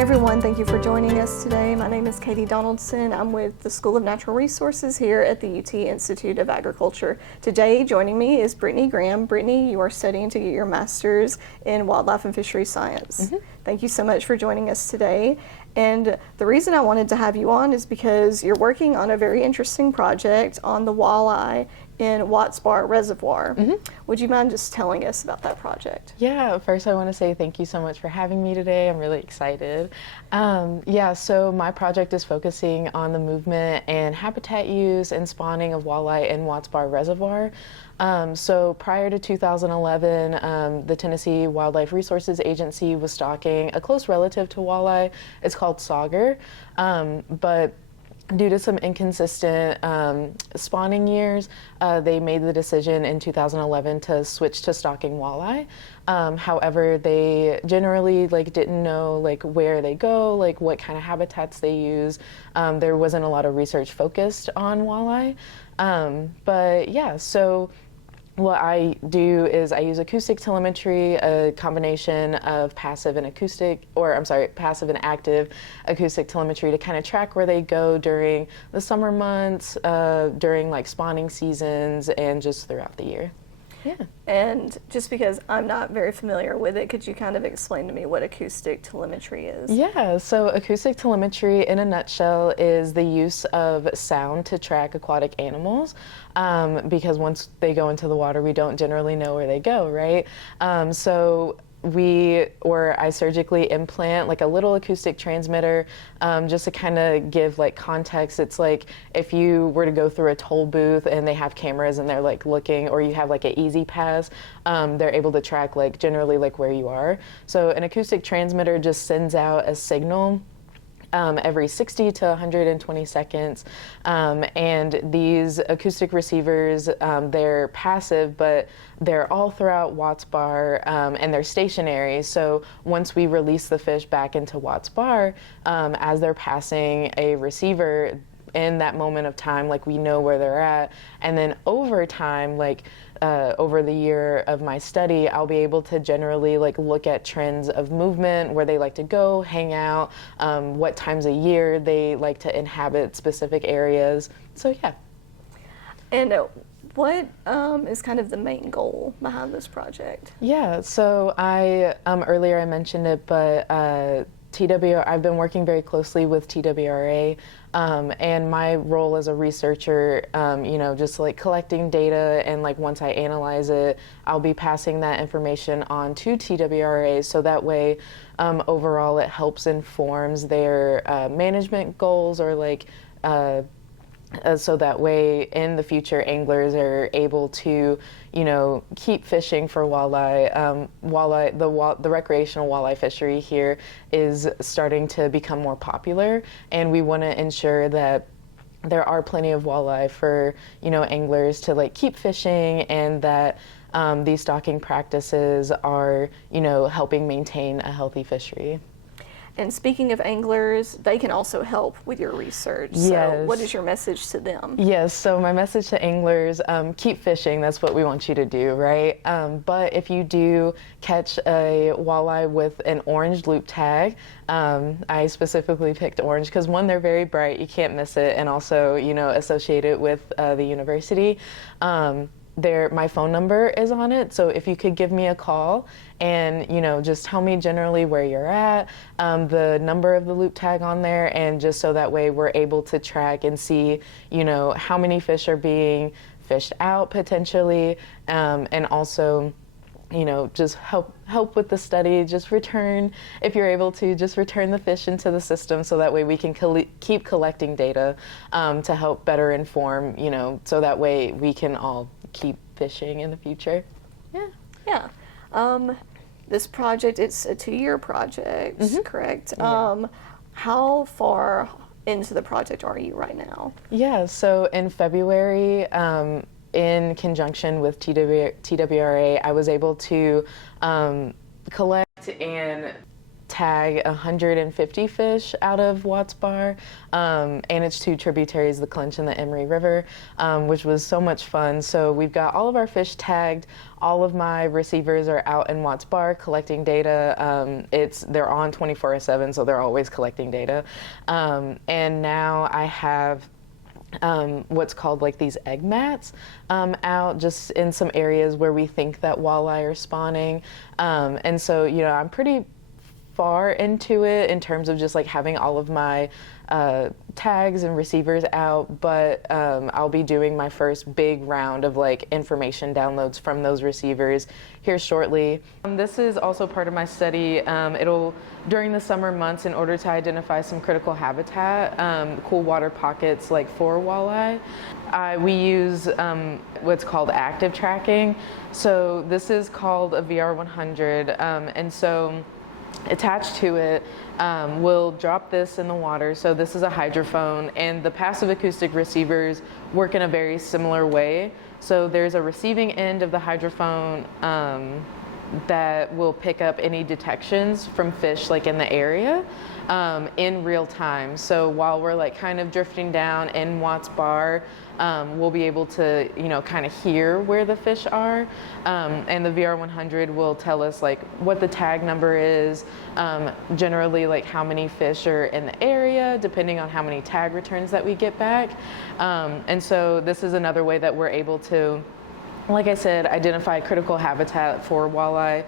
Hi everyone, thank you for joining us today. My name is Katie Donaldson. I'm with the School of Natural Resources here at the UT Institute of Agriculture. Today joining me is Brittnany Graham. Brittnany, you are studying to get your master's in wildlife and fishery science. Thank you so much for joining us today. And the reason I wanted to have you on is because you're working on a very interesting project on the walleye in Watts Bar Reservoir. Would you mind just telling us about that project? Yeah, first I want to say thank you so much for having me today. I'm really excited. So my project is focusing on the movement and habitat use and spawning of walleye in Watts Bar Reservoir. So prior to 2011, the Tennessee Wildlife Resources Agency was stocking a close relative to walleye. It's called sauger, but due to some inconsistent spawning years, they made the decision in 2011 to switch to stocking walleye. However, they generally didn't know where they go, what kind of habitats they use. There wasn't a lot of research focused on walleye. So what I do is I use acoustic telemetry, a combination of passive and active acoustic telemetry to kind of track where they go during the summer months, during spawning seasons, and just throughout the year. Yeah. And just because I'm not very familiar with it, could you kind of explain to me what acoustic telemetry is? Yeah, so acoustic telemetry in a nutshell is the use of sound to track aquatic animals, because once they go into the water, we don't generally know where they go, right? I surgically implant a little acoustic transmitter, just to kind of give context. It's like if you were to go through a toll booth and they have cameras and they're looking, or you have an easy pass, they're able to track generally where you are. So an acoustic transmitter just sends out a signal every 60 to 120 seconds. And these acoustic receivers, they're passive, but they're all throughout Watts Bar, and they're stationary. So once we release the fish back into Watts Bar, as they're passing a receiver, in that moment of time, we know where they're at. And then over time, over the year of my study, I'll be able to generally look at trends of movement, where they like to go, hang out, what times of year they like to inhabit specific areas. So yeah. And what is kind of the main goal behind this project? Yeah, so earlier I mentioned it, but I've been working very closely with TWRA, and my role as a researcher, just collecting data, and once I analyze it, I'll be passing that information on to TWRA, so that way overall it helps informs their management goals, or so that way in the future anglers are able to keep fishing for walleye. The recreational walleye fishery here is starting to become more popular, and we want to ensure that there are plenty of walleye for anglers to keep fishing, and that these stocking practices are helping maintain a healthy fishery. And speaking of anglers, they can also help with your research. Yes. So what is your message to them? Yes, so my message to anglers, keep fishing. That's what we want you to do, right? But if you do catch a walleye with an orange loop tag, I specifically picked orange because, one, they're very bright, you can't miss it, and also, associated with the university. My phone number is on it, so if you could give me a call and just tell me generally where you're at, the number of the loop tag on there, and just so that way we're able to track and see how many fish are being fished out potentially, and also just help with the study. Just return, if you're able to, just return the fish into the system, so that way we can keep collecting data to help better inform, so that way we can all keep fishing in the future. Yeah. This project, it's a 2-year project, correct? Yeah. How far into the project are you right now? Yeah, so in February, in conjunction with TWRA, I was able to collect and tag 150 fish out of Watts Bar and its two tributaries, the Clinch and the Emery River, which was so much fun. So we've got all of our fish tagged. All of my receivers are out in Watts Bar collecting data. They're on 24/7, so they're always collecting data. And now I have what's called like these egg mats out just in some areas where we think that walleye are spawning. And so, I'm pretty far into it in terms of just like having all of my tags and receivers out, but I'll be doing my first big round of like information downloads from those receivers here shortly. This is also part of my study. During the summer months, in order to identify some critical habitat, cool water pockets like for walleye, we use what's called active tracking. So this is called a VR100, and so attached to it, we'll drop this in the water. So this is a hydrophone, and the passive acoustic receivers work in a very similar way. So there's a receiving end of the hydrophone that will pick up any detections from fish like in the area in real time. So while we're like kind of drifting down in Watts Bar, we'll be able to, kind of hear where the fish are. And the VR100 will tell us like what the tag number is, generally like how many fish are in the area, depending on how many tag returns that we get back. And so this is another way that we're able to, like I said, identify critical habitat for walleye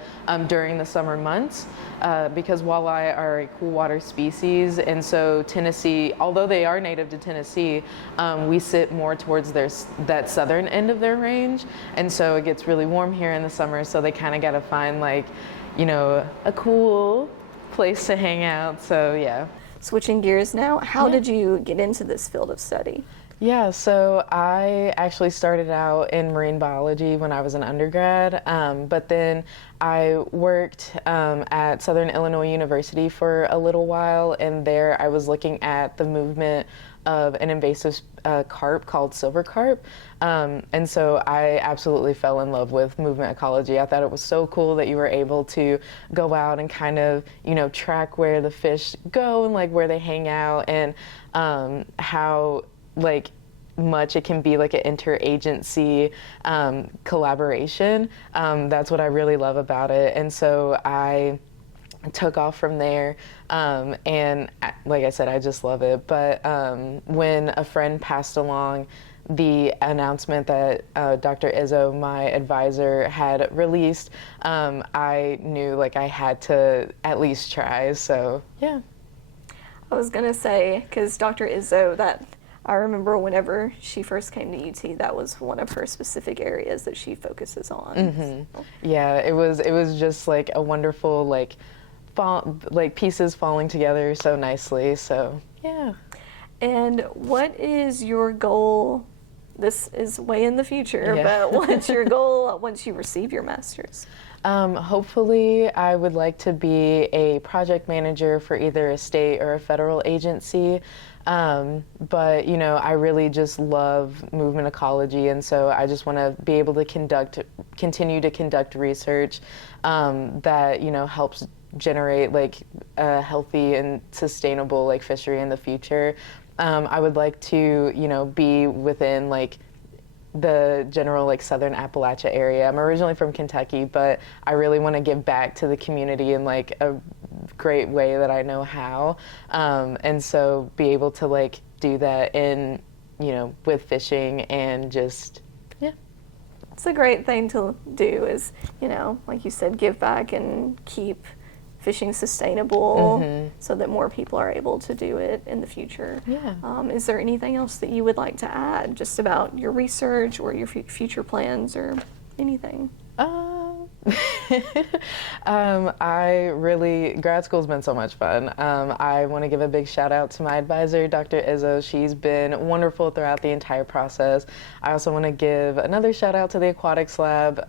during the summer months because walleye are a cool water species. And so Tennessee, although they are native to Tennessee, we sit more towards that southern end of their range. And so it gets really warm here in the summer. So they kind of got to find like, a cool place to hang out. So yeah. Switching gears now, how did you get into this field of study? Yeah, so I actually started out in marine biology when I was an undergrad, but then I worked at Southern Illinois University for a little while, and there I was looking at the movement of an invasive carp called silver carp. And so I absolutely fell in love with movement ecology. I thought it was so cool that you were able to go out and kind of, track where the fish go and like where they hang out, and how like much it can be like an interagency collaboration. That's what I really love about it. And so I took off from there, and like I said, I just love it. But when a friend passed along the announcement that Dr. Izzo, my advisor, had released, I knew like I had to at least try. So yeah. I was gonna say, because Dr. Izzo, that I remember whenever she first came to UT, that was one of her specific areas that she focuses on. Mm-hmm. Yeah, it was just like a wonderful like pieces falling together so nicely. So yeah. And what is your goal? This is way in the future, but what's your goal once you receive your master's? Hopefully, I would like to be a project manager for either a state or a federal agency. But, I really just love movement ecology, and so I just want to be able to continue to conduct research that, helps generate like a healthy and sustainable like fishery in the future. I would like to, be within like the general like Southern Appalachia area. I'm originally from Kentucky, but I really want to give back to the community in like a great way that I know how. And so be able to like do that in, with fishing and just, yeah. It's a great thing to do is, like you said, give back and keep fishing sustainable so that more people are able to do it in the future. Yeah. Is there anything else that you would like to add just about your research or your future plans or anything? Grad school's been so much fun. I want to give a big shout out to my advisor, Dr. Izzo. She's been wonderful throughout the entire process. I also want to give another shout out to the aquatics lab.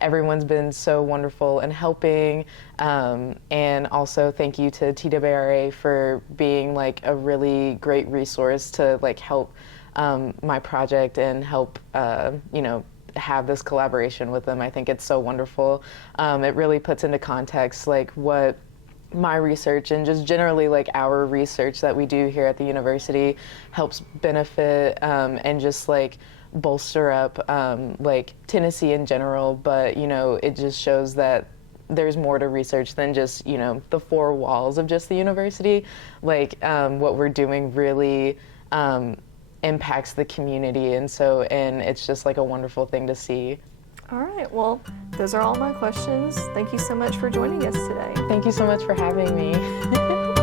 Everyone's been so wonderful in helping, and also thank you to TWRA for being like a really great resource to like help my project and help have this collaboration with them. I think it's so wonderful. It really puts into context like what my research and just generally like our research that we do here at the university helps benefit and just like bolster up like Tennessee in general, but you know, it just shows that there's more to research than just, you know, the four walls of just the university. Like what we're doing really impacts the community, and it's just like a wonderful thing to see. All right, well, those are all my questions. Thank you so much for joining us today. Thank you so much for having me.